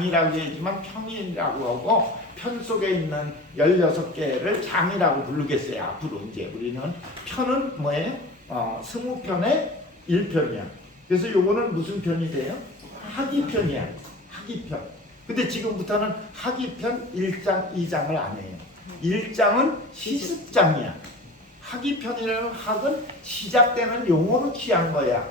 장이라고 얘기하지만 편이라고 하고 편 속에 있는 16개를 장이라고 부르겠어요. 앞으로 이제 우리는 편은 뭐예요? 20편의 1편이야. 그래서 요거는 무슨 편이 돼요? 하기편이야. 하기편. 근데 지금부터는 하기편 1장, 2장을 안 해요. 1장은 시습장이야. 하기편이라는 학은 시작되는 용어로 취한 거야.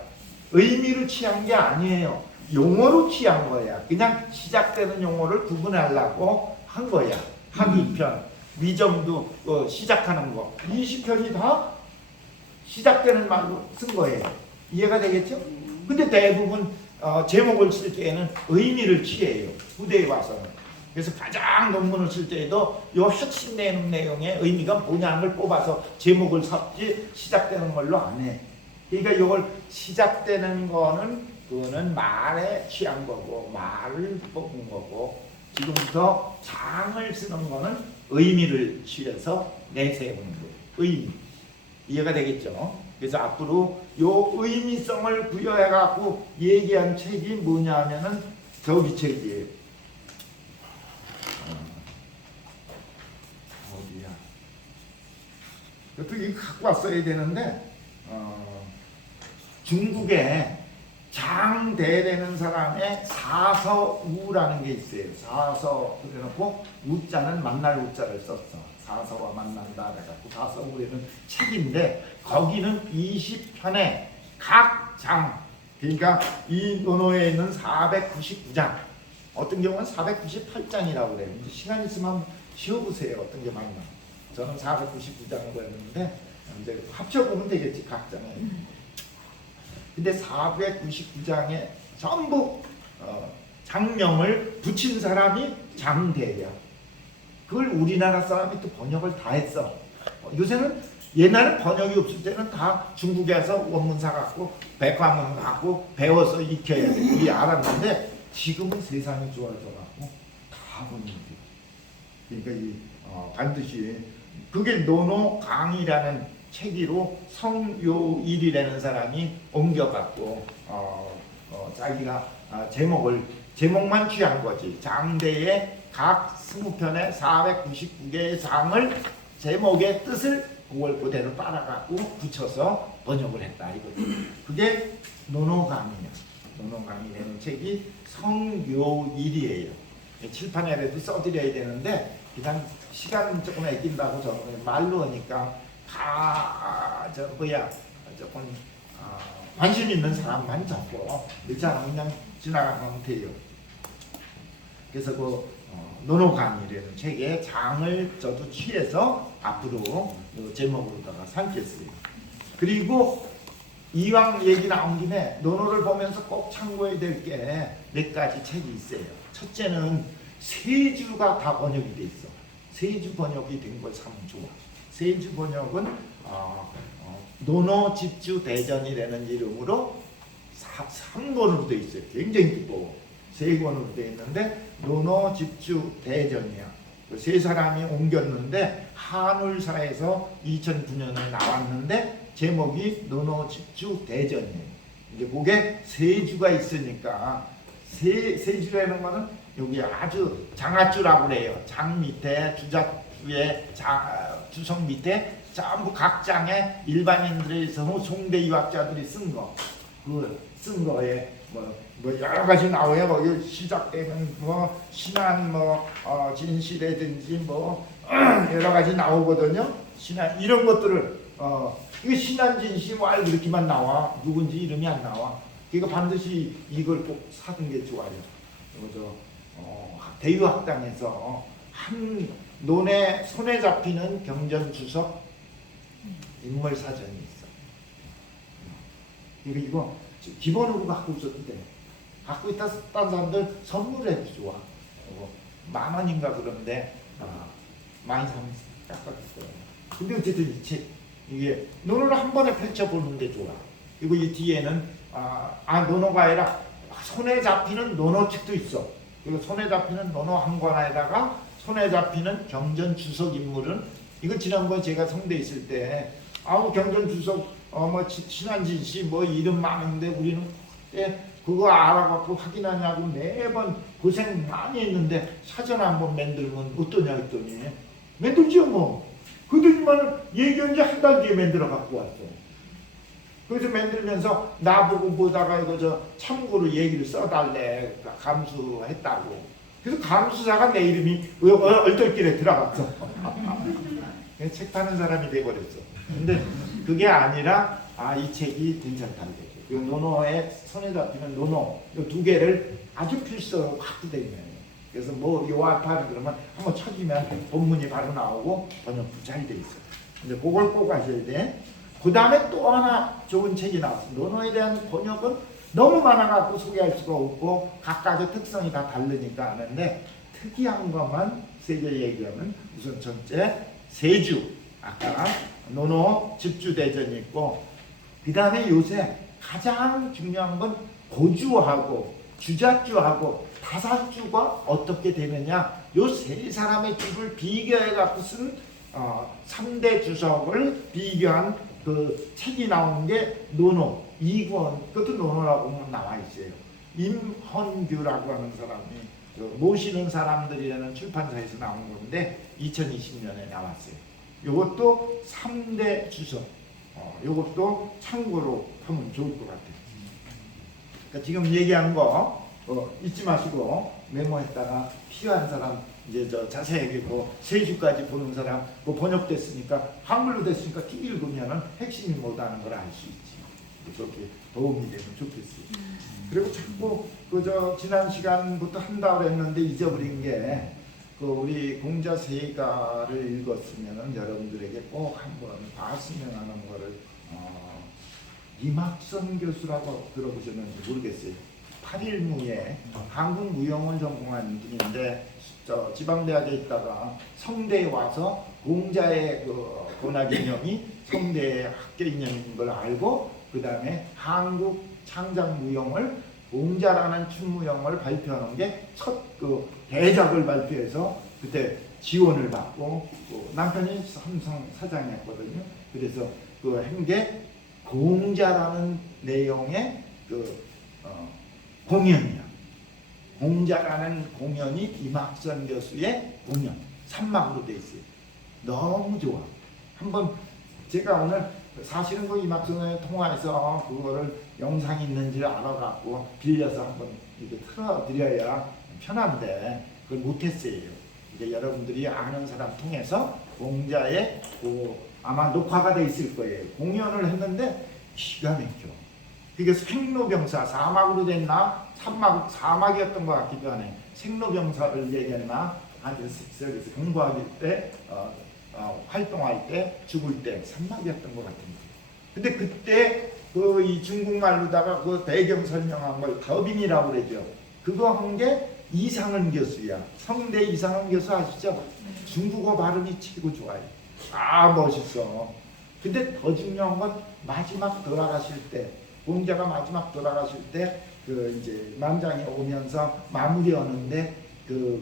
의미로 취한 게 아니에요. 용어로 취한 거야. 그냥 시작되는 용어를 구분하려고 한 거야. 하기편, 위정도 시작하는 거. 20편이 다 시작되는 말로 쓴 거예요. 이해가 되겠죠? 근데 대부분 제목을 쓸 때에는 의미를 취해요. 후대에 와서는. 그래서 가장 논문을 쓸 때에도 요 핵심 내용의 의미가 뭐냐는 걸 뽑아서 제목을 섞지 시작되는 걸로 안 해. 그러니까 이걸 시작되는 거는 그거는 말에 취한 거고 말을 뽑은 거고 지금부터 장을 쓰는 거는 의미를 취해서 내세우는 거예요. 의미. 이해가 되겠죠? 그래서 앞으로 요 의미성을 부여해 갖고 얘기한 책이 뭐냐 하면은 저기 책이에요. 어디야? 이것도 이거 갖고 왔어야 되는데 중국에 장대되는 사람의 사서우라는 게 있어요. 사서 그래놓고 우자는 만날 우자를 썼어. 사서와 만난다 그래갖고 사서우라는 책인데 거기는 20편에 각 장 그러니까 이 논어에 있는 499장 어떤 경우는 498장이라고 그래요. 이제 시간 있으면 쉬어보세요. 어떤 게 맞나. 저는 499장으로 했는데 이제 합쳐보면 되겠지 각 장에. 근데 499장에 전부 장명을 붙인 사람이 장대야. 그걸 우리나라 사람이 또 번역을 다 했어. 요새는 옛날에 번역이 없을 때는 다 중국에서 원문사 갖고 백과문 갖고 배워서 익혀야 돼. 우리 알았는데 지금은 세상이 좋아져 갖고 다 번역이 돼. 그러니까 이 반드시 그게 노노강이라는 책으로 성요일이라는 사람이 옮겨갖고 자기가 제목만 취한 거지. 장대의 각 20편의 499개의 장을 제목의 뜻을 그걸 그대로 따라갖고 붙여서 번역을 했다 이거죠. 그게 노노강이야. 노노강이라는 책이 성요일이에요. 칠판에라도 써드려야 되는데 그냥 시간 조금 아낀다고 저는 말로 하니까 다 조금 관심 있는 사람만 적고 일자는 그냥 지나가면 돼요. 그래서 그 노노강이라는 책에 장을 저도 취해서 앞으로 제목으로다가 삼겠어요. 그리고 이왕 얘기 나온 김에 논어를 보면서 꼭 참고해야 될 게 몇 가지 책이 있어요. 첫째는 세주가 다 번역이 돼 있어. 세주 번역이 된 걸 참 좋아. 세주 번역은 논어 집주 대전이라는 이름으로 3권으로 돼 있어요. 굉장히 두꺼워. 3권으로 돼 있는데 논어 집주 대전이야. 세 사람이 옮겼는데 한울사에서 2009년에 나왔는데 제목이 논어 집주 대전이에요. 이제 그게 세주가 있으니까 세주라는 거는 여기 아주 장아주라고 그래요. 장 밑에 주자주의 주석 밑에 전부 각 장에 일반인들에서 송대 유학자들이 쓴 거, 그 쓴 거에 뭐 여러 가지 나와요. 거기 시작되는 뭐 신안 진시라든지 여러 가지 나오거든요. 신안 이런 것들을 이거 신안 진시 알 그렇게만 나와. 누군지 이름이 안 나와. 그러니까 반드시 이걸 꼭 사는 게 좋아요. 대유학당에서 한 논에 손에 잡히는 경전주석 인물 사전이 있어. 그러니까 이거 기본으로 갖고 있어도 돼. 갖고 있다 딴 사람들 선물해도 좋아. 10,000원인가 그런데 많이 사면 깎아줬어요. 근데 어쨌든 이 책 이게 논어를 한 번에 펼쳐보는데 좋아. 그리고 이 뒤에는 논어가 아니라 손에 잡히는 논어책도 있어. 그리고 손에 잡히는 논어 한 권에다가 손에 잡히는 경전 주석 인물은 이거 지난번에 제가 성대 있을 때 경전 주석 신한진 씨 이름 많은데 우리는 그거 알아갖고 확인하냐고 매번 고생 많이 했는데 사전 한번 만들면 어떠냐 했더니 만들지요 뭐. 그들만 얘기한 지 한 달 뒤에 만들어 갖고 왔어. 그래서 만들면서 나보고 보다가 이거 저 참고로 얘기를 써달래 감수했다고. 그래서 감수사가 내 이름이 얼떨결에 들어갔어. 책 파는 사람이 돼버렸어. 근데 그게 아니라 이 책이 괜찮다는 거죠. 이 논어에 손에 잡히는 논어 이 두 개를 아주 필수로 갖고 다니는. 그래서 뭐 요알파를 그러면 한번 쳐주면 본문이 바로 나오고 번역도 잘 돼 있어. 근데 그걸 꼭 아셔야 돼. 그 다음에 또 하나 좋은 책이 나왔어. 논어에 대한 번역은 너무 많아갖고 소개할 수가 없고 각각의 특성이 다 다르니까 하는데 특이한 것만 세 개 얘기하면 우선 첫째 세주, 아까 논어 집주대전이 있고 그 다음에 요새 가장 중요한 건 고주하고 주자주하고 다사주가 어떻게 되느냐 요 세 사람의 주를 비교해 갖고 쓴 3대 주석을 비교한 그 책이 나온 게 논어 2권 그것도 논어라고 나와 있어요. 임헌규라고 하는 사람이 모시는 사람들이라는 출판사에서 나온 건데 2020년에 나왔어요. 이것도 3대 주석 이것도 참고로 하면 좋을 것 같아요. 그러니까 지금 얘기한 거 잊지 마시고 메모했다가 필요한 사람 이제 자세하게 세주까지 보는 사람 번역됐으니까 한글로 됐으니까 티 읽으면은 핵심이 뭐다는 걸 알 수 있지. 그렇게 도움이 되면 좋겠어요. 그리고 자꾸 지난 시간부터 한다고 했는데 잊어버린 게 우리 공자세가를 읽었으면은 여러분들에게 꼭 한번 봤으면 하는 거를 이막선 교수라고 들어보셨는지 모르겠어요. 8.1무에 한국 무용을 전공한 분인데 지방대학에 있다가 성대에 와서 공자의 권학 개념이 성대의 학교 개념인 걸 알고 그 다음에 한국 창작 무용을 공자라는 춘무용을 발표하는 게 첫 대작을 발표해서 그때 지원을 받고 남편이 삼성 사장이었거든요. 그래서 한 게 공자라는 내용의 공연이야. 공자라는 공연이 이막선 교수의 공연 3막으로 돼 있어요. 너무 좋아. 한번 제가 오늘 사실은 이막선에 통화해서 그거를 영상이 있는지를 알아갖고 빌려서 한번 이렇게 틀어드려야 편한데 그걸 못했어요. 이제 여러분들이 아는 사람 통해서 공자의 아마 녹화가 돼 있을 거예요. 공연을 했는데 기가 막혀. 그게 생로병사 4막으로 됐나 3막 4막이었던 것 같기도 하네. 생로병사를 얘기했나 여기서 공부할 때 활동할 때 죽을 때 3막이었던 것 같은데. 근데 그때 이 중국말로다가 배경 설명한 걸 더빙이라고 그러죠. 그거 한 게 이상은 교수야. 성대 이상은 교수 아시죠? 중국어 발음이 최고 좋아요. 멋있어. 근데 더 중요한 건 마지막 돌아가실 때 공자가 마지막 돌아가실 때 이제 만장이 오면서 마무리하는데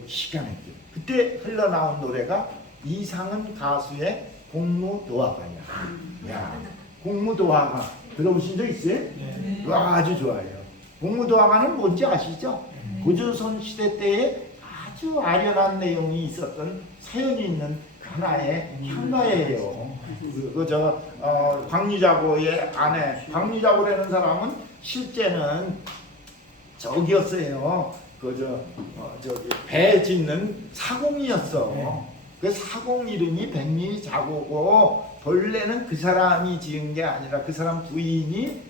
기가 막혀. 그때 흘러나온 노래가 이상은 가수의 공무도화가야. 야, 공무도화가 들어보신 적 있어요? 네. 아주 좋아요. 공무도화가는 뭔지 아시죠? 고조선 시대 때에 아주 아련한 내용이 있었던 사연이 있는 하나의 향가예요. 광리자고의 아내, 광리자고라는 사람은 실제는 저기였어요. 배 짓는 사공이었어. 그 사공 이름이 백리자고고 본래는 그 사람이 지은 게 아니라 그 사람 부인이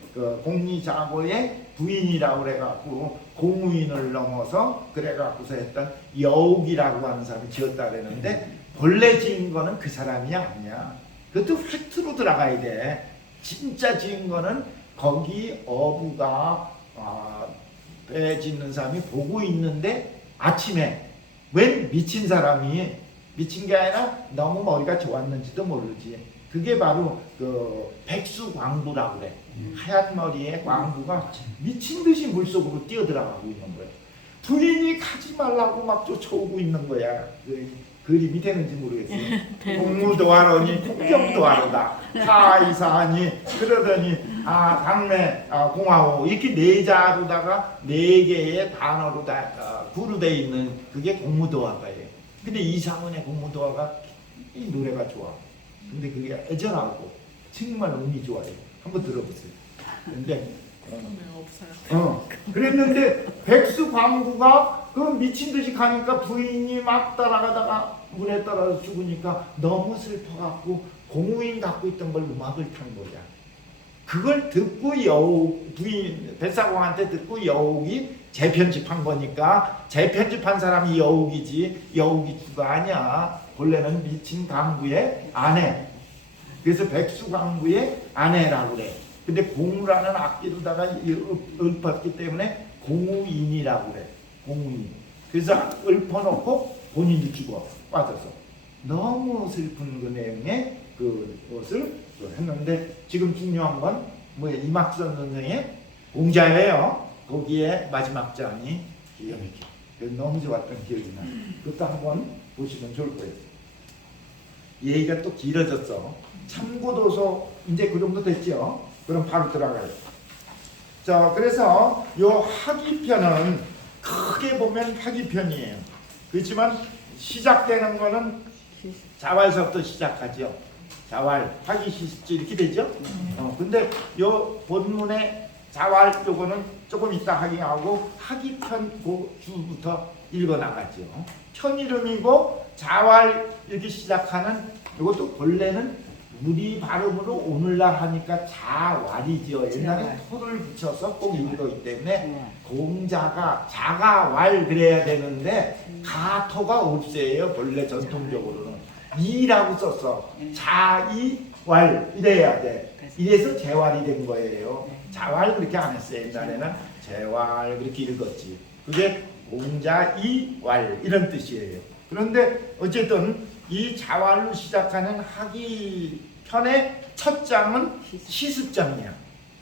공리자고의 부인이라고 그래갖고 공우인을 넘어서 그래갖고서 했던 여욱이라고 하는 사람이 지었다 그랬는데 본래 지은 거는 그 사람이 아니야. 그것도 팩트로 들어가야 돼. 진짜 지은 거는 거기 어부가 배 짓는 사람이 보고 있는데 아침에 웬 미친 사람이 미친 게 아니라 너무 머리가 좋았는지도 모르지. 그게 바로 백수광부라고 그래. 하얀 머리에 광부가 미친 듯이 물속으로 뛰어들어가고 있는 거야. 부인이 가지 말라고 막 쫓아오고 있는 거야. 그림이 되는지 모르겠어요. 공무도하러니 풍경도하러다. 타이사하니 그러더니 강매 공하오 이렇게 네 자로다가 네 개의 단어로 다 구루되어 있는 그게 공무도화가예요. 근데 이상은의 공무도화가 이 노래가 좋아. 근데 그게 애절하고 정말 음이 좋아요. 한번 들어보세요. 근데 그랬는데 백수광구가 그 미친 듯이 가니까 부인이 막 따라가다가 물에 떨어져 죽으니까 너무 슬퍼갖고 공우인 갖고 있던 걸 음악을 탄 거야. 그걸 듣고 여욱 부인 뱃사공한테 듣고 여욱이 재편집한 거니까 재편집한 사람이 여욱이지 여욱이 주가 아니야. 본래는 미친 강구의 아내. 그래서 백수강구의 아내라고 그래. 근데 공우라는 악기로다가 읊었기 때문에 공우인이라고 그래. 공우인. 그래서 읊어놓고 본인도 죽어 빠져서 너무 슬픈 그 내용의 그것을 했는데 지금 중요한 건 뭐예요? 이막선 선생의 공자예요. 거기에 마지막 장이 기가 막혀. 너무 좋았던 기억이 나. 그것도 한번 보시면 좋을 거예요. 얘기가 또 길어졌어. 참고도서 이제 그 정도 됐죠? 그럼 바로 들어가요. 자, 그래서 요 하기편은 크게 보면 하기편이에요. 그렇지만 시작되는 거는 자왈서부터 시작하죠. 자왈, 하기, 시습지 이렇게 되죠. 근데 요 본문의 자왈 요거는 조금 이따 하기하고 하기편 그 주부터 읽어 나가죠. 편 이름이고 자왈 이렇게 시작하는 이것도 본래는 우리 발음으로 오늘날 하니까 자왈이죠. 옛날에 토를 붙여서 꼭 읽었기 때문에 공자가 자가 왈 그래야 되는데 가토가 없어요. 본래 전통적으로는 이라고 썼어. 자이왈 이래야 돼. 이래서 재왈이 된 거예요. 자왈 그렇게 안 했어요. 옛날에는 재왈 그렇게 읽었지. 그게 공자이왈 이런 뜻이에요. 그런데 어쨌든 이 자왈로 시작하는 하기편의 첫 장은 시습장이야.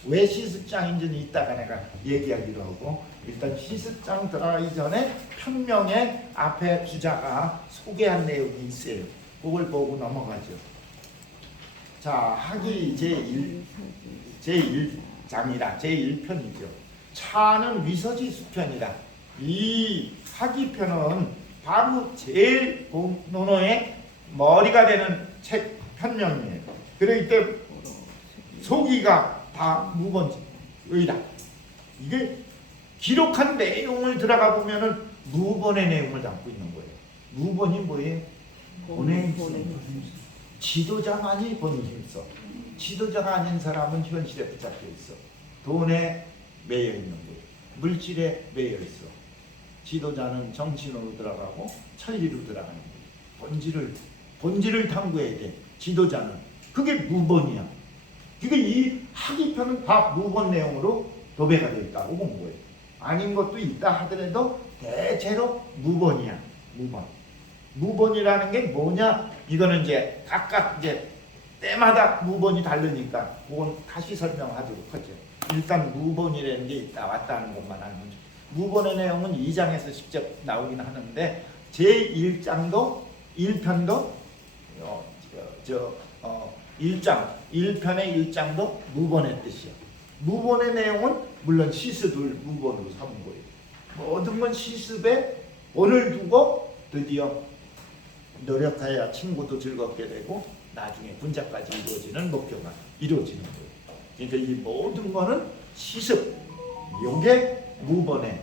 왜 시습장인지는 이따가 내가 얘기하기로 하고 일단 시습장 들어가기 전에 편명의 앞에 주자가 소개한 내용이 있어요. 그걸 보고 넘어가죠. 자, 하기 제1장이라 제1편이죠. 차는 위서지 수편이다. 이 하기편은 바로 제일 논어의 머리가 되는 책 편명이에요. 그러기 때문에 소기가 다 무번의다. 이게 기록한 내용을 들어가 보면은 무번의 내용을 담고 있는 거예요. 무번이 뭐예요? 본의 힘. 지도자만이 본의 힘써. 지도자가 아닌 사람은 현실에 붙잡혀 있어. 돈에 매여 있는 거예요. 물질에 매여 있어. 지도자는 정신으로 들어가고 천리로 들어가는 거예요. 본질을 탐구해야 돼. 지도자는. 그게 무번이야. 그게 이 하기편은 다 무번 내용으로 도배가 되어 있다고 본 거예요. 아닌 것도 있다 하더라도 대체로 무번이야. 무번. 무번이라는 게 뭐냐? 이거는 이제 각각 이제 때마다 무번이 다르니까 그건 다시 설명하도록 하죠. 일단 무번이라는 게 있다 왔다는 것만 알면 돼. 무번의 내용은 2장에서 직접 나오긴 하는데 제1장도 1편도 1편의 1장도 무번의 뜻이야. 무번의 내용은 물론 시습을 무번으로 삼은 거예요. 모든 건 시습에 본을 두고 드디어 노력하여 친구도 즐겁게 되고 나중에 분자까지 이루어지는 목표가 이루어지는 거예요. 그러니까 이 모든 거는 시습, 요게 무번의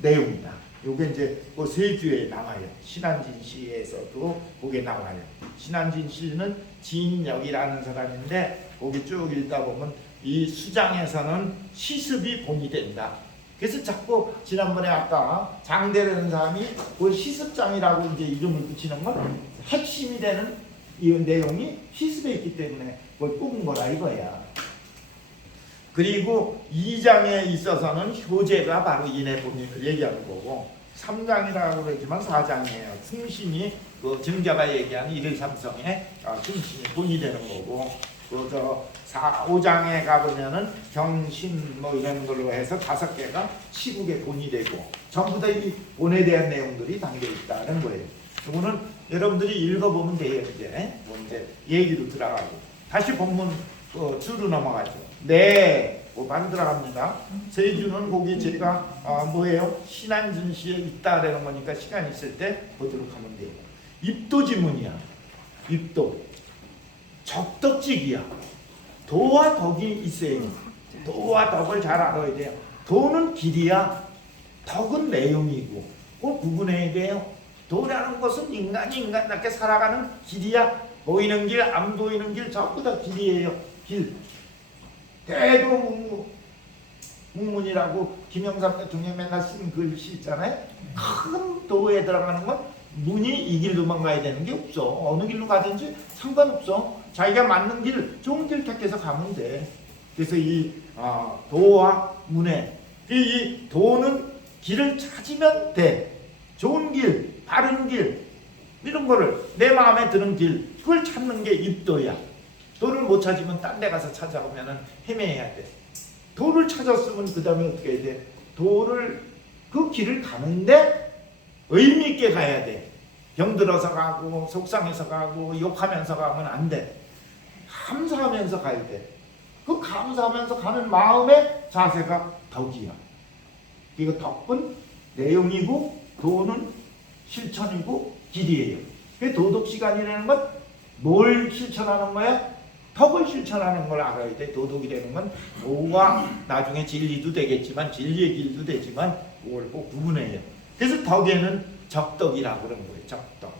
내용이다. 요게 이제 그 세주에 나와요. 신한진 시에서도 그게 나와요. 신한진 시는 진역이라는 사람인데 거기 쭉 읽다 보면 이 수장에서는 시습이 본이 된다. 그래서 자꾸 지난번에 아까 장대라는 사람이 그 시습장이라고 이제 이름을 붙이는 건 핵심이 되는 이 내용이 시습에 있기 때문에 그걸 뽑은 거라 이거야. 그리고 2장에 있어서는 효제가 바로 이내 본인을 얘기하는 거고 3장이라고 그러지만 4장이에요. 승신이 그 증자가 얘기하는 일일삼성의 승신이 본이 되는 거고 그 5장에 가보면은 경신 뭐 이런 걸로 해서 5개가 시국의 본이 되고 전부 다 이 본에 대한 내용들이 담겨 있다는 거예요. 이거는 여러분들이 읽어보면 돼요. 이제 뭐 이제 얘기로 들어가고 다시 본문 주로 넘어가죠. 네, 반 들어갑니다. 세주는 거기 제가 뭐예요? 신한준시에 있다라는 거니까 시간 있을 때 보도록 하면 돼요. 입도지문이야. 입도. 적덕지기야. 도와 덕이 있어요. 도와 덕을 잘 알아야 돼요. 도는 길이야. 덕은 내용이고 그걸 구분해야 돼요. 도라는 것은 인간이 인간답게 살아가는 길이야. 보이는 길, 안 보이는 길 전부 다 길이에요. 길. 대도문문이라고 김영삼 대통령이 맨날 쓴 글씨 있잖아요. 큰 도에 들어가는 건 문이 이 길로만 가야 되는 게 없어. 어느 길로 가든지 상관없어. 자기가 맞는 길, 좋은 길 택해서 가면 돼. 그래서 이 도와 문에 이 도는 길을 찾으면 돼. 좋은 길, 바른 길 이런 거를 내 마음에 드는 길 그걸 찾는 게 입도야. 도를 못 찾으면 딴 데 가서 찾아오면 헤매야 돼. 도를 찾았으면 그 다음에 어떻게 해야 돼? 도를 그 길을 가는데 의미 있게 가야 돼. 병들어서 가고 속상해서 가고 욕하면서 가면 안 돼. 감사하면서 가야 돼. 그 감사하면서 가는 마음의 자세가 덕이야. 이거 덕은 내용이고 도는 실천이고 길이에요. 그 도덕시간이라는 건 뭘 실천하는 거야? 덕을 실천하는 걸 알아야 돼. 도덕이라는 건 도가 나중에 진리도 되겠지만 진리의 길도 되지만 그걸 꼭 구분해요. 그래서 덕에는 적덕이라고 그러는 거예요. 적덕.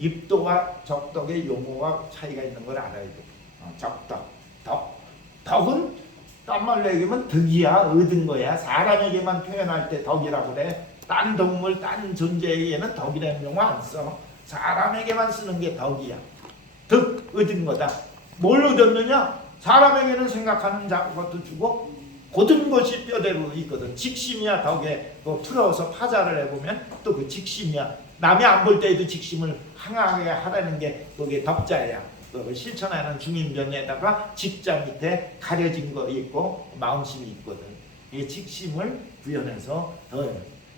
입도와 적덕의 용어와 차이가 있는 걸 알아야 돼. 적덕. 덕은 딴 말로 얘기하면 덕이야. 얻은 거야. 사람에게만 표현할 때 덕이라고 그래. 딴 동물, 딴 존재에게는 덕이라는 용어 안 써. 사람에게만 쓰는 게 덕이야. 덕, 얻은 거다. 뭘 얻었느냐? 사람에게는 생각하는 것도 주고 고든 것이 뼈대로 있거든. 직심이야. 덕에 풀어서 파자를 해보면 또 그 직심이야. 남이 안 볼 때에도 직심을 항하게 하라는 게 그게 덕자야. 실천하는 중인변에다가 직자 밑에 가려진 거 있고 마음심이 있거든. 이 직심을 구현해서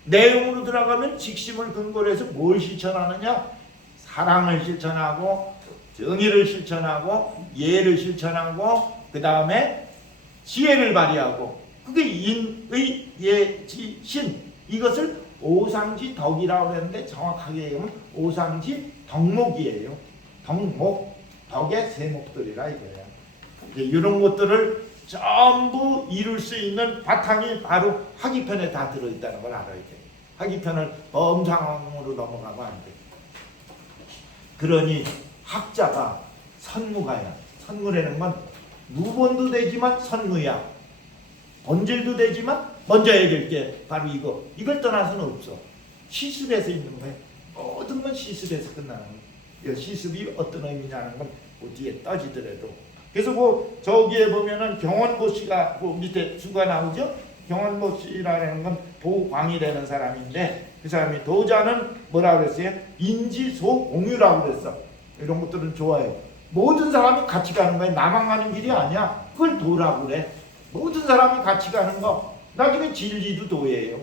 내용으로 들어가면 직심을 근거로 해서 뭘 실천하느냐? 사랑을 실천하고 정의를 실천하고 예를 실천하고 그 다음에 지혜를 발휘하고 그게 인의 예지 신 이것을 오상지 덕이라고 했는데 정확하게 얘기하면 오상지 덕목이에요. 덕목 덕의 세목들이라 이거예요. 이런 것들을 전부 이룰 수 있는 바탕이 바로 학이편에 다 들어있다는 걸 알아야 돼. 학이편을 범상으로 넘어가면 안 돼. 그러니 학자가 선무가야. 선무라는 건 무본도 되지만 선무야. 본질도 되지만 먼저 해야 될 게 바로 이거. 이걸 떠나서는 없어. 시습에서 있는 거야. 모든 건 시습에서 끝나는 거야. 시습이 어떤 의미냐는 건 그 뒤에 따지더라도. 그래서 그 저기에 보면은 경원보 씨가 그 밑에 수가 나오죠. 경원보 씨라는 건 도광이라는 사람인데 그 사람이 도자는 뭐라 그랬어요? 인지소공유라고 그랬어. 이런 것들은 좋아요. 모든 사람이 같이 가는 거야. 나만 가는 길이 아니야. 그걸 도라고 그래. 모든 사람이 같이 가는 거. 나중에 진리도 도예요.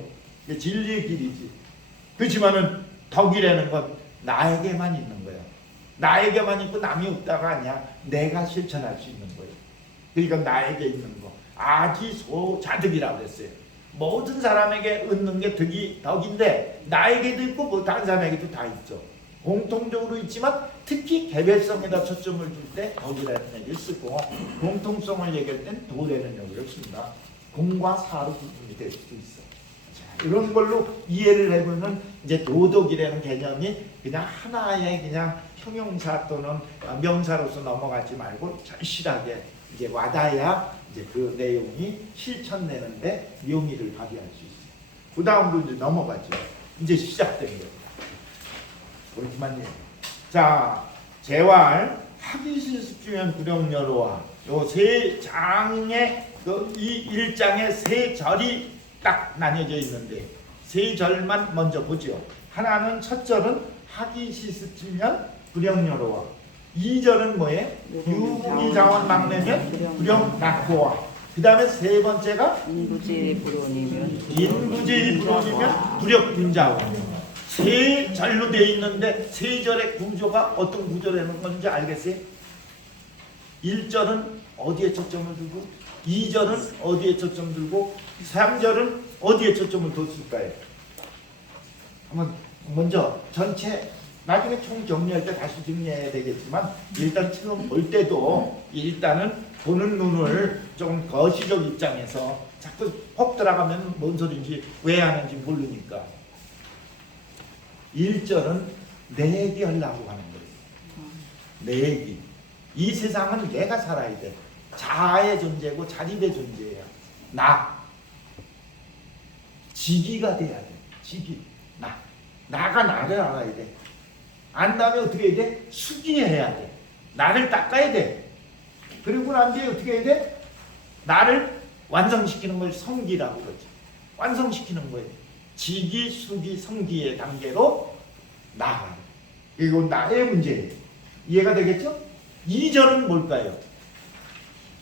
진리의 길이지. 그렇지만은 덕이라는 건 나에게만 있는 거야. 나에게만 있고 남이 없다가 아니야. 내가 실천할 수 있는 거예요. 그러니까 나에게 있는 거. 아지소자득이라고 그랬어요. 모든 사람에게 얻는 게 덕인데 나에게도 있고 뭐 다른 사람에게도 다 있어. 공통적으로 있지만 특히 개별성에다 초점을 줄 때 덕이라는 얘기를 쓰고 공통성을 얘기할 땐 도라는 얘기를 씁니다. 공과 사로 구분이 될 수도 있어. 자, 이런 걸로 이해를 해보면 이제 도덕이라는 개념이 그냥 하나의 그냥 형용사 또는 명사로서 넘어가지 말고 절실하게 이제 와닿아야 이제 그 내용이 실천되는데 묘미를 발휘할 수 있어요. 그 다음으로 이제 넘어가죠. 이제 시작된 거예요. 그렇지만 자 재활 학위실습주면 구령여로와 요 세 장의 이 1장에 세 절이 딱 나뉘어져 있는데 세 절만 먼저 보죠. 하나는 첫 절은 학위실습주면 구령여로와 2절은 뭐예요? 유부기자원 막내면 구령낙고와 그 다음에 세 번째가 인부지 불온이면 불역빈자원 세 절로 되어 있는데 세 절의 구조가 어떤 구조라는 건지 알겠어요? 1절은 어디에 초점을 두고 2절은 어디에 초점을 두고 3절은 어디에 초점을 뒀을까요? 한번 먼저 전체 나중에 총 정리할 때 다시 정리해야 되겠지만 일단 지금 볼 때도 일단은 보는 눈을 좀 거시적 입장에서 자꾸 혹 들어가면 뭔 소리인지 왜 하는지 모르니까 1절은 내 얘기 하려고 하는 거예요. 내 얘기. 이 세상은 내가 살아야 돼. 자아의 존재고 자립의 존재예요. 나. 지기가 돼야 돼. 지기. 나. 나가 나를 알아야 돼. 안 다음에 어떻게 해야 돼? 수기해야 돼. 나를 닦아야 돼. 그리고 난 뒤에 어떻게 해야 돼? 나를 완성시키는 걸 성기라고 그러죠. 완성시키는 거예요. 지기, 수기, 성기의 단계로 나아가는. 이건 나의 문제예요. 이해가 되겠죠? 2절은 뭘까요?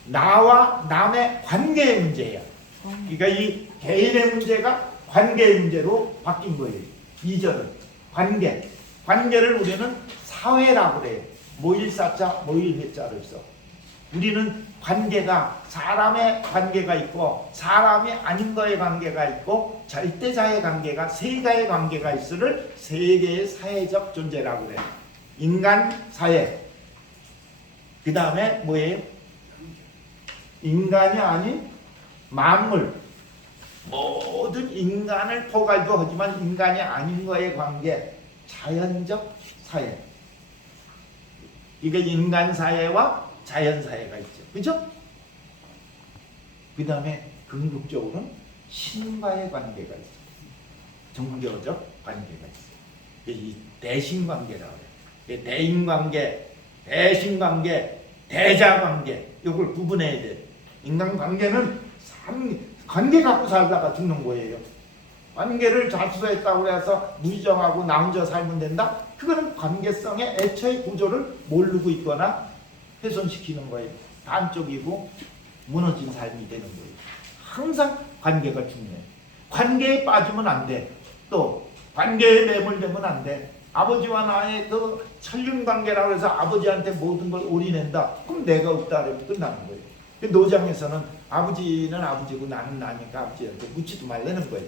나와 남의 관계의 문제예요. 그러니까 이 개인의 문제가 관계의 문제로 바뀐 거예요. 2절은 관계. 관계를 우리는 사회라고 그래요. 모일사자, 모일회자를 써. 우리는 관계가 사람의 관계가 있고 사람이 아닌 거의 관계가 있고 절대자의 관계가 세가의 관계가 있을 세 개의 사회적 존재라고 그래요. 인간, 사회. 그 다음에 뭐예요? 인간이 아닌 만물. 모든 인간을 포괄도 하지만 인간이 아닌 거의 관계. 자연적 사회. 이게 인간 사회와 자연 사회가 있죠. 그죠? 그 다음에 궁극적으로는 신과의 관계가 있어요. 종교적 관계가 있어요. 이 대신관계라고 해요. 대인관계, 대신관계, 대자관계. 이걸 구분해야 돼요. 인간관계는 관계 갖고 살다가 죽는 거예요. 관계를 자수했다고 해서 무지정하고 나 혼자 살면 된다? 그거는 관계성의 애초의 구조를 모르고 있거나 훼손시키는 거예요. 반쪽이고 무너진 삶이 되는 거예요. 항상 관계가 중요해요. 관계에 빠지면 안 돼. 또 관계에 매몰되면 안 돼. 아버지와 나의 그 천륜관계라고 해서 아버지한테 모든 걸 올인한다. 그럼 내가 없다 그러면 끝나는 거예요. 노장에서는 아버지는 아버지고 나는 나니까 아버지한테 묻지도 말라는 거예요.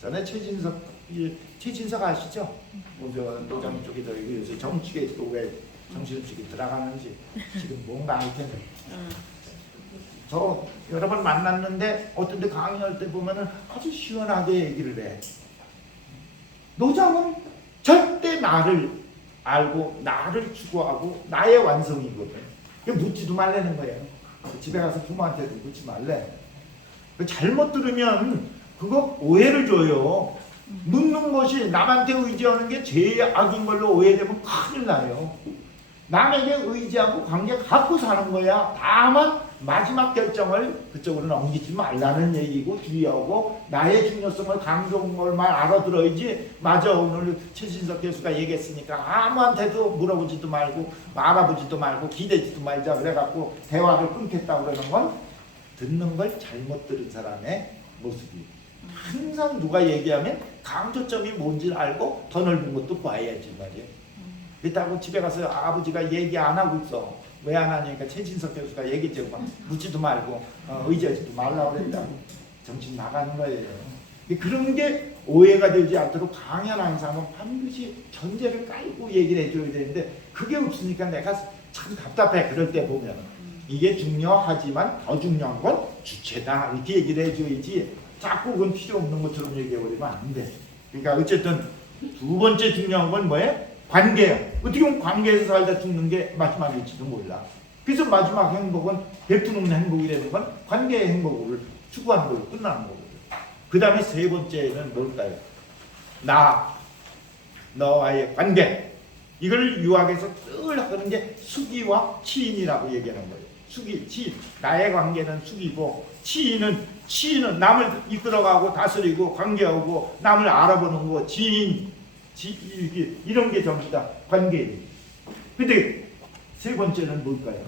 전에 최진석 아시죠? 노장 쪽에도 요새 정치계 또 왜 정신없이 들어가는지 지금 뭔가 하여튼 저 여러 번 만났는데 어떤 데 강의할 때 보면은 아주 시원하게 얘기를 해. 노장은 절대 나를 알고 나를 추구하고 나의 완성이거든. 묻지도 말라는 거예요. 집에 가서 부모한테도 묻지 말래. 잘못 들으면 그거 오해를 줘요. 묻는 것이 남한테 의지하는 게 제일 악인 걸로 오해되면 큰일 나요. 남에게 의지하고 관계 갖고 사는 거야. 다만 마지막 결정을 그쪽으로 넘기지 말라는 얘기고 주의하고 나의 중요성을 강조한 걸만 알아들어야지. 맞아, 오늘 최진석 교수가 얘기했으니까 아무한테도 물어보지도 말고 알아보지도 말고 기대지도 말자 그래갖고 대화를 끊겠다고 그러는 건 듣는 걸 잘못 들은 사람의 모습이에요. 항상 누가 얘기하면 강조점이 뭔지 알고 더 넓은 것도 봐야지 말이에요. 그렇다고 집에 가서 아버지가 얘기 안 하고 있어. 왜 안 하니까 최진석 교수가 얘기했죠. 묻지도 말고 의지하지도 말라고 그랬다고. 정신 나가는 거예요. 그런 게 오해가 되지 않도록 강연 항상은 반드시 전제를 깔고 얘기를 해줘야 되는데 그게 없으니까 내가 참 답답해. 그럴 때 보면 이게 중요하지만 더 중요한 건 주체다 이렇게 얘기를 해줘야지 자꾸 그건 필요 없는 것처럼 얘기해버리면 안 돼. 그러니까 어쨌든 두 번째 중요한 건 뭐예요? 관계예요. 어떻게 보면 관계에서 살다 죽는 게 마지막일지도 몰라. 그래서 마지막 행복은 베푸는 행복이라는 건 관계의 행복을 추구하는 걸로 끝나는 거거든요. 그 다음에 세 번째는 뭘까요? 나, 너와의 관계. 이걸 유학에서 늘 하는 게 수기와 치인이라고 얘기하는 거예요. 수기, 치인. 나의 관계는 수기고 치인은 남을 이끌어가고 다스리고 관계하고 남을 알아보는 거 지인 이런 게 전부 다 관계예요. 근데 세 번째는 뭘까요?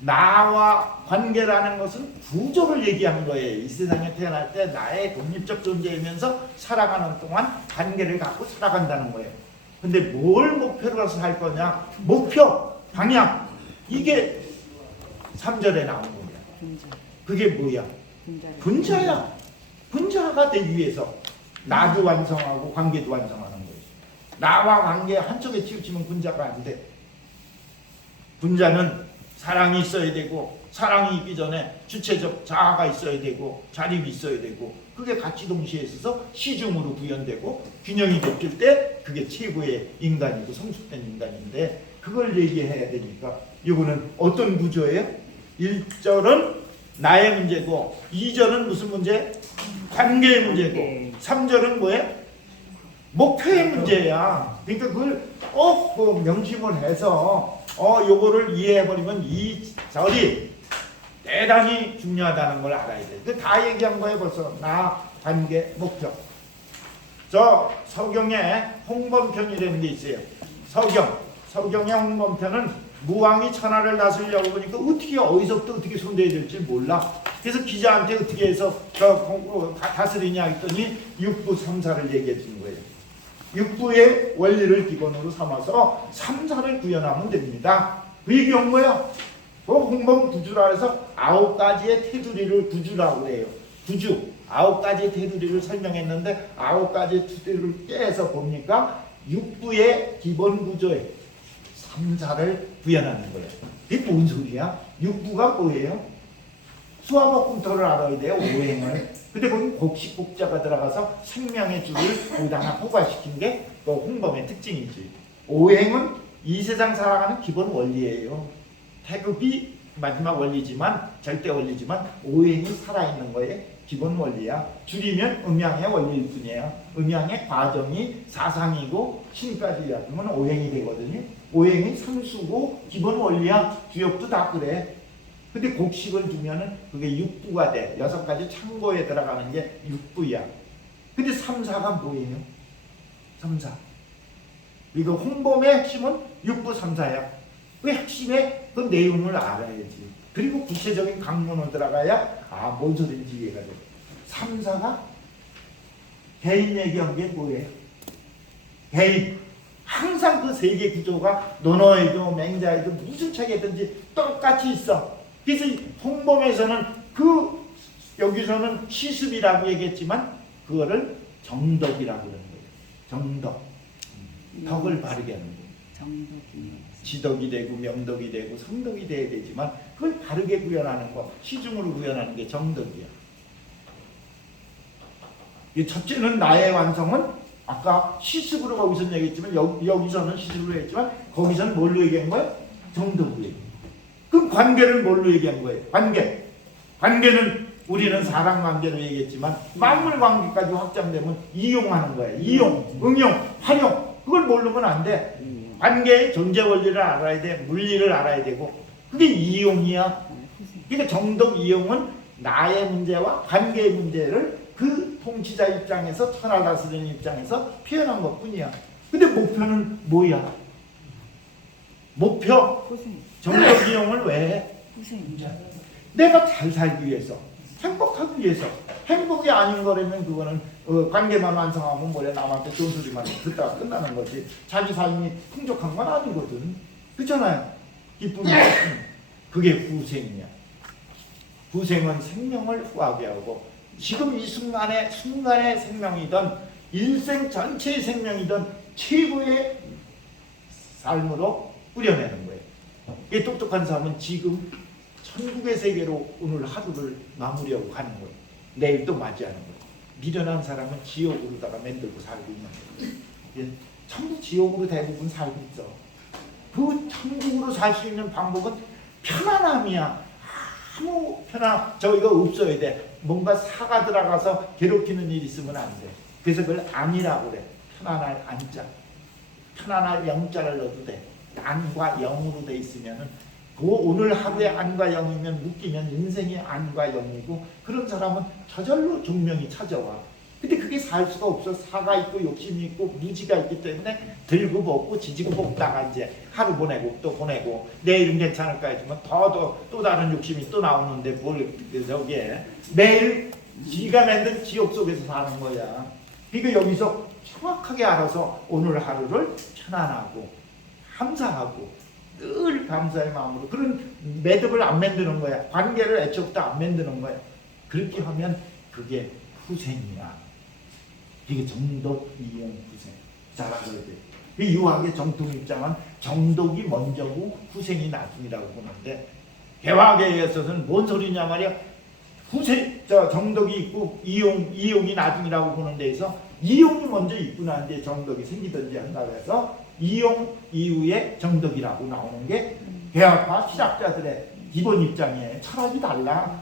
나와 관계라는 것은 구조를 얘기한 거예요. 이 세상에 태어날 때 나의 독립적 존재이면서 살아가는 동안 관계를 갖고 살아간다는 거예요. 근데 뭘 목표로 해서 살 거냐? 목표, 방향. 이게 3절에 나온 겁니다. 그게 뭐야? 분자야. 분자가 되기 위해서 나도 완성하고 관계도 완성하는 거예요. 나와 관계 한쪽에 치우치면 분자가 안 돼. 분자는 사랑이 있어야 되고, 사랑이 있기 전에 주체적 자아가 있어야 되고, 자립이 있어야 되고, 그게 같이 동시에 있어서 시중으로 구현되고 균형이 됐을 때 그게 최고의 인간이고 성숙된 인간인데, 그걸 얘기해야 되니까 이거는 어떤 구조예요? 1절은 나의 문제고, 2절은 무슨 문제? 관계의 문제고, 3절은 뭐예요? 목표의 문제야. 그러니까 그걸 꼭 명심을 해서 요거를 이해해버리면 이 절이 대단히 중요하다는 걸 알아야 돼. 그 다 얘기한 거예요 벌써. 나, 관계, 목표. 저 서경에 홍범편이라는 게 있어요. 서경의 홍범편은 무왕이 천하를 다스리려고 보니까 어떻게 어디서부터 어떻게 손대야 될지 몰라. 그래서 기자한테 어떻게 해서 다스리냐 했더니 육부 삼사를 얘기해 준 거예요. 육부의 원리를 기본으로 삼아서 삼사를 구현하면 됩니다. 그 얘기한 거예요. 홍범 구주라 해서 9가지의 테두리를 구주라고 해요. 구주 9가지의 테두리를 설명했는데 9가지의 테두리를 깨서 봅니까? 육부의 기본 구조에 삼사를 구현하는 거예요. 이게 뭔 소리야? 육부가 뭐예요? 수화복금토를 알아야 돼요. 오행을. 근데 거기 곡식곡자가 들어가서 생명의 줄을 거기다 하나 포괄시킨 게 그 홍범의 특징이지. 오행은 이 세상 살아가는 기본 원리예요. 태극이 마지막 원리지만, 절대 원리지만 오행이 살아있는 거에 기본 원리야. 줄이면 음양의 원리일 뿐이에요. 음양의 과정이 사상이고 신까지 하면 오행이 되거든요. 오행이 상수고 기본 원리야. 주역도 다 그래. 근데 곡식을 주면은 그게 육부가 돼. 6가지 창고에 들어가는 게 육부야. 근데 삼사가 뭐예요? 삼사. 이거 홍범의 핵심은 육부 삼사야. 그 핵심의 그 내용을 알아야지. 그리고 구체적인 강론을 들어가야 뭔 소리인지 이해가 돼. 삼사가 개인 얘기한 게 뭐예요? 개인. 항상 그 세계 구조가 논어에도 맹자에도 무슨 책이든지 똑같이 있어. 그래서 홍범에서는 여기서는 시습이라고 얘기했지만 그거를 정덕이라고 그러는 거예요. 정덕. 덕을 바르게 하는 거예요. 정덕이. 지덕이 되고 명덕이 되고 성덕이 돼야 되지만 그걸 바르게 구현하는 거, 시중으로 구현하는 게 정덕이야. 이 첫째는 나의 완성은 아까 시습으로 거기서 얘기했지만 여기서는 시습으로 했지만 거기서는 뭘로 얘기한 거예요? 정덕으로 얘기한 거예요. 그럼 관계를 뭘로 얘기한 거예요? 관계는 우리는 사랑 관계로 얘기했지만 만물 관계까지 확장되면 이용하는 거예요. 이용, 응용, 활용. 그걸 모르면 안 돼. 관계의 존재 원리를 알아야 돼. 물리를 알아야 되고. 그게 이용이야. 그러니까 정덕 이용은 나의 문제와 관계의 문제를 그 통치자 입장에서 천하 다스리는 입장에서 표현한 것뿐이야. 근데 목표는 뭐야? 목표. 정덕 이용을 왜 해? 내가 잘 살기 위해서, 행복하기 위해서. 행복이 아닌 거라면 그거는 관계만 완성하면 뭐래 남한테 좋은 소리만 듣다가 끝나는 거지. 자기 삶이 풍족한 건 아니거든. 그렇잖아요. 기쁨이 그게 후생이야. 후생은 생명을 후하게 하고 지금 이 순간의 생명이든 일생 전체의 생명이든 최고의 삶으로 꾸려내는 거예요. 이 똑똑한 사람은 지금 천국의 세계로 오늘 하루를 마무리하고 가는 거예요. 내일 또 맞이하는 거예요. 미련한 사람은 지옥으로다가 만들고 살고 있는 거예요. 천국 지옥으로 대부분 살고 있어. 그 천국으로 살 수 있는 방법은 편안함이야. 아무 저희가 없어야 돼. 뭔가 사가 들어가서 괴롭히는 일이 있으면 안 돼. 그래서 그걸 안이라고 그래. 편안할 안자. 편안할 영자를 넣어도 돼. 안과 영으로 돼 있으면은 그 오늘 하루의 안과 영이면 묶이면 인생의 안과 영이고 그런 사람은 저절로 종명이 찾아와. 근데 그게 살 수가 없어. 사가 있고 욕심이 있고 무지가 있기 때문에 들고 먹고 지지고 볶다가 이제 하루 보내고 또 보내고 내일은 괜찮을까 했지만 또 다른 욕심이 또 나오는데 뭘 저기에 매일 지가 만든 지옥 속에서 사는 거야. 그러니까 여기서 정확하게 알아서 오늘 하루를 편안하고 감사하고 늘 감사의 마음으로 그런 매듭을 안 만드는 거야. 관계를 애초부터 안 만드는 거야. 그렇게 하면 그게 후생이야. 이게 정독, 이용, 후생. 잘 알아야 돼. 그 유학의 정통 입장은 정독이 먼저고 후생이 나중이라고 보는데 개화계에 있어서는 뭔 소리냐 말이야. 후생, 정독이 있고 이용이 나중이라고 보는 데에서 이용이 먼저 있고 난 뒤에 정독이 생기든지 한다고 해서 이용 이후에 정덕이라고 나오는 게 개학파 시작자들의 기본 입장이에요. 철학이 달라.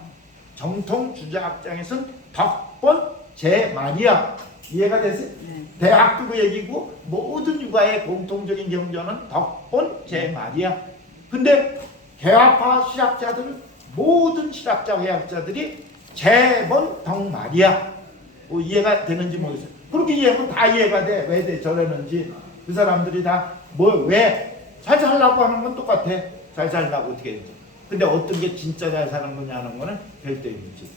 정통 주자학장에서는 덕본 제말이야. 이해가 되세요? 대학 두고 얘기고 모든 육아의 공통적인 경전은 덕본 제말이야. 근데 개학파 시작자들은 모든 시작자 회학자들이 제본 덕말이야. 뭐 이해가 되는지 모르겠어요. 그렇게 이해하면 다 이해가 돼. 왜 저러는지. 그 사람들이 다 왜 잘 살라고 하는 건 똑같아. 잘 살라고 어떻게 되지. 근데 어떤 게 진짜 잘 사는 거냐 하는 거는 별도의 문제지.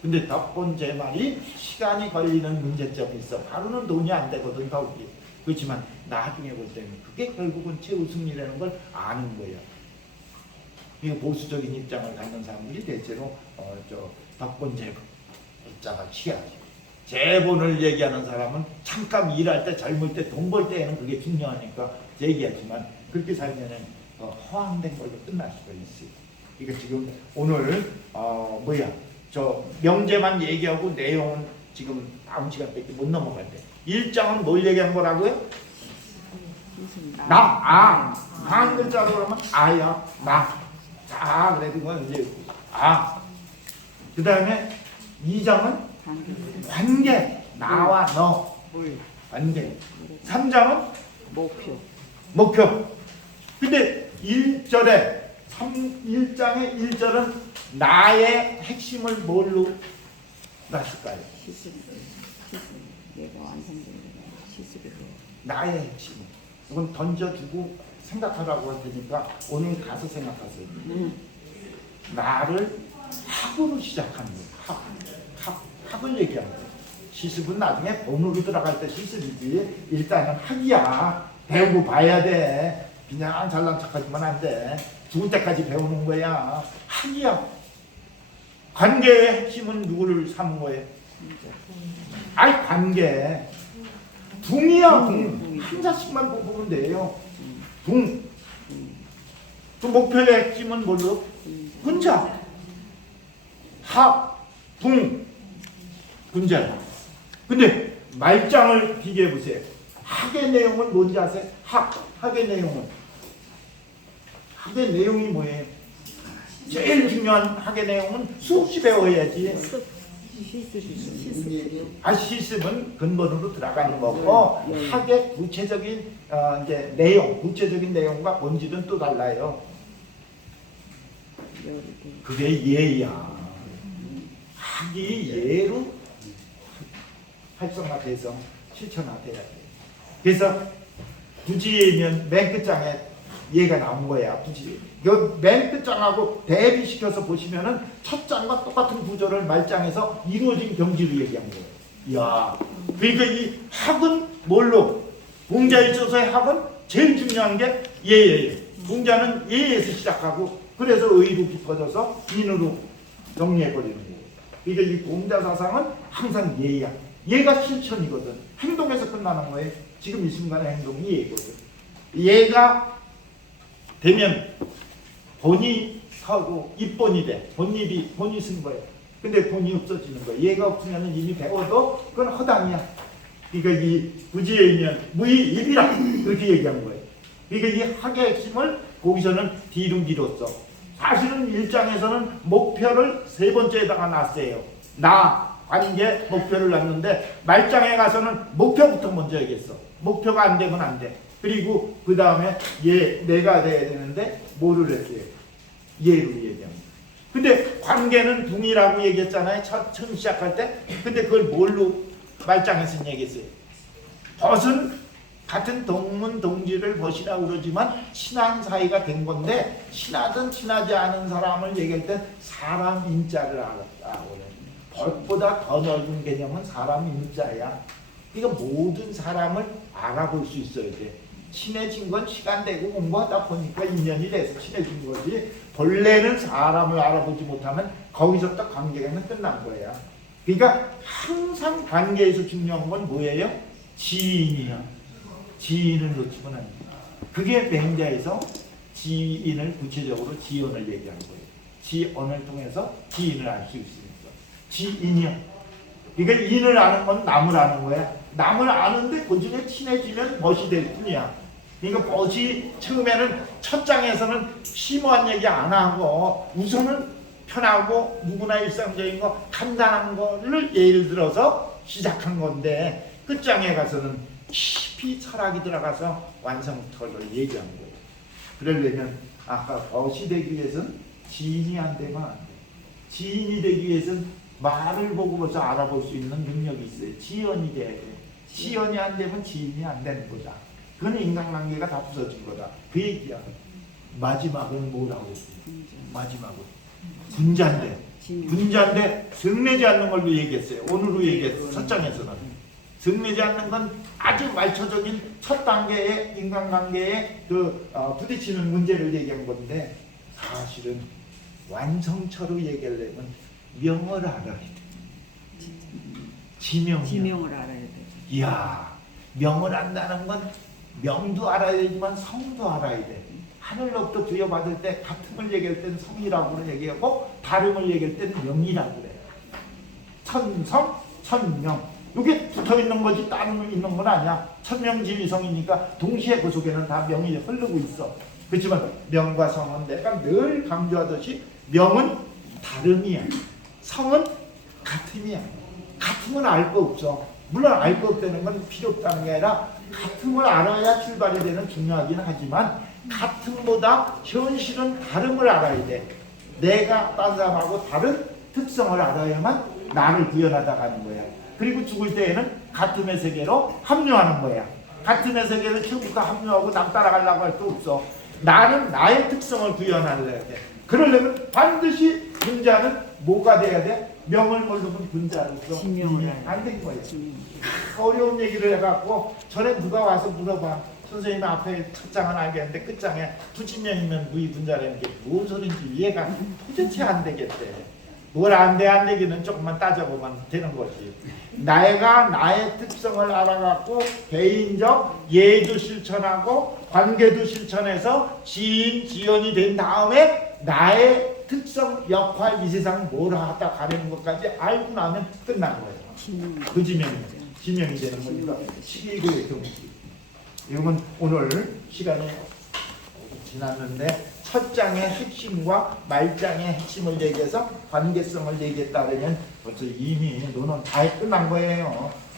근데 덕본 제 말이 시간이 걸리는 문제점이 있어. 바로는 돈이 안 되거든 더욱이. 그렇지만 나중에 볼 때는 그게 결국은 최우승이라는 걸 아는 거예요. 이 보수적인 입장을 갖는 사람들이 대체로 덕본 제자가 취하지. 재본을 얘기하는 사람은 잠깐 일할 때 젊을 때 돈 벌 때에는 그게 중요하니까 얘기하지만 그렇게 살면은 허황된 걸로 끝날 수가 있어요. 그러니까 지금 오늘 저 명제만 얘기하고 내용은 지금 다음 시간밖에 못 넘어갈 때 1장은 뭘 얘기한 거라고요? 한 글자로 그러면 아야 자 그래도 그건 이제 그 다음에 2장은 관계 나와 너 관계 3장은 목표 근데 1장의 1절은 나의 핵심을 뭘로 놨을까요? 나의 핵심 이건 던져주고 생각하라고 할 테니까 오늘 가서 생각하세요. 나를 학으로 시작하는 거예요. 학을 얘기하는 거예요. 시습은 나중에 본으로 들어갈 때 시습이지. 일단은 학이야. 배우고 봐야 돼. 그냥 잘난 척하지만 안 돼. 죽을 때까지 배우는 거야. 학이야. 관계의 핵심은 누구를 삼은 거예요? 관계. 둥이야. 둥. 한 자씩만 보면 돼요. 둥. 그 목표의 핵심은 뭘로? 군자. 학. 둥. 군자. 근데 말장을 비교해 보세요. 학의 내용은 뭔지 아세요? 학의 내용은 학의 내용이 뭐예요? 제일 중요한 학의 내용은 수없이 배워야지. 시습은 근본으로 들어가는 거고 학의 구체적인 이제 내용, 구체적인 내용과 본질은 또 달라요. 그게 예야. 학이 예로 활성화돼서 실천화돼야 돼. 그래서 부지에면 맨 끝장에 얘가 나온 거야. 부지. 맨 끝장하고 대비시켜서 보시면은 첫 장과 똑같은 구조를 말장에서 이루어진 경지를 얘기한 거예요. 이야. 그러니까 이 학은 뭘로? 공자에 있어서의 학은 제일 중요한 게 예예요. 공자는 예에서 시작하고 그래서 의로 깊어져서 인으로 정리해버리는 거예요. 그러니까 이 공자 사상은 항상 예야. 얘가 실천이거든. 행동에서 끝나는 거예요. 지금 이 순간의 행동이 얘거든. 얘가 되면 본이 서고 입본이 돼. 본이 쓴 거예요. 근데 본이 없어지는 거예요. 얘가 없으면 이미 배워도 그건 허당이야. 그러니까 이 부지에이면 무의 입이라 그렇게 얘기한 거예요. 그러니까 이 학의 핵심을 거기서는 뒤로 써. 사실은 1장에서는 목표를 세 번째에다가 놨어요. 관계 목표를 놨는데 말장에 가서는 목표부터 먼저 얘기했어. 목표가 안 되면 안 돼. 그리고 그 다음에 내가 돼야 되는데 뭐를 했어요? 예로 얘기합니다. 근데 관계는 둥이라고 얘기했잖아요. 처음 시작할 때. 근데 그걸 뭘로 말장에서 얘기했어요. 벗은 같은 동문 동지를 벗이라고 그러지만 친한 사이가 된 건데, 친하든 친하지 않은 사람을 얘기할 때 사람 인자를 알았다고. 벗보다 더 넓은 개념은 사람 인자야. 그러니까 모든 사람을 알아볼 수 있어야 돼. 친해진 건 시간 되고 공부하다 보니까 인연이 돼서 친해진 거지, 본래는 사람을 알아보지 못하면 거기서부터 관계가 끝난 거야. 그러니까 항상 관계에서 중요한 건 뭐예요? 지인이야. 지인을 놓치면 안 돼. 그게 맹자에서 지인을 구체적으로 지연을 얘기하는 거예요. 지언을 통해서 지인을 알 수 있으니까. 지인이야. 그러니까 인을 아는 건 남을 아는 거야. 남을 아는데 그 중에 친해지면 벗이 될 뿐이야. 그러니까 벗이 처음에는 첫 장에서는 심오한 얘기 안 하고 우선은 편하고 누구나 일상적인 거 간단한 거를 예를 들어서 시작한 건데, 끝장에 가서는 깊이 철학이 들어가서 완성터를 얘기한 거예요. 그러려면 아까 벗이 되기 위해서는 지인이 안 되면 안 돼. 지인이 되기 위해서는 말을 보고 벌써 알아볼 수 있는 능력이 있어요. 지연이 돼야 돼. 지연이 안 되면 지인이 안 되는 거다. 그건 인간관계가 다 부서진 거다. 그 얘기야. 마지막은 뭐라고 했어요? 마지막은 군자인데, 군자인데 성내지 않는 걸로 얘기했어요. 오늘로 얘기했어요. 첫 장에서는 성내지 않는 건 아주 말초적인 첫 단계의 인간관계에 부딪히는 문제를 얘기한 건데, 사실은 완성처로 얘기하려면 명을 알아야 돼. 지명을 알아야 돼. 이야, 명을 안다는 건 명도 알아야 되지만 성도 알아야 돼. 하늘로부터 부여받을 때 같음을 얘기할 때는 성이라고 얘기하고 다름을 얘기할 때는 명이라고 그래. 천성, 천명. 이게 붙어 있는 거지 따로 있는 건 아니야. 천명지위성이니까 동시에 그 속에는 다 명이 흐르고 있어. 그렇지만 명과 성은 내가 늘 강조하듯이 명은 다름이야. 성은 같음이야. 같음은 알 거 없어. 물론 알 거 없다는 건 필요 없다는 게 아니라 같음을 알아야 출발이 되는 중요하긴 하지만 같음보다 현실은 다름을 알아야 돼. 내가 딴 사람하고 다른 특성을 알아야만 나를 구현하다 가는 거야. 그리고 죽을 때에는 같음의 세계로 합류하는 거야. 같음의 세계를 처음부터 합류하고 남 따라가려고 할 수 없어. 나는 나의 특성을 구현하려야 돼. 그러려면 반드시 군자는 뭐가 돼야 돼? 명을 모르면 군자로서 안 된 거예요. 어려운 얘기를 해갖고 전에 누가 와서 물어봐. 선생님 앞에 첫 장은 알겠는데 끝장에 부지명이면 무의 군자라는 게 무슨 소린지 이해가 도대체 안 되겠대. 뭘 안 되기는 조금만 따져보면 되는 거지. 내가 나의 특성을 알아갖고 개인적 예도 실천하고 관계도 실천해서 지인, 지연이 된 다음에 나의 특성, 역할, 이 세상 뭘 하다 가려는 것까지 알고 나면 끝난 거예요. 그 지명이 되는 거니까 시기의 경지. 이건 오늘 시간이 지났는데 첫 장의 핵심과 말장의 핵심을 얘기해서 관계성을 얘기했다 그러면 벌써 이미 너는 다 끝난 거예요.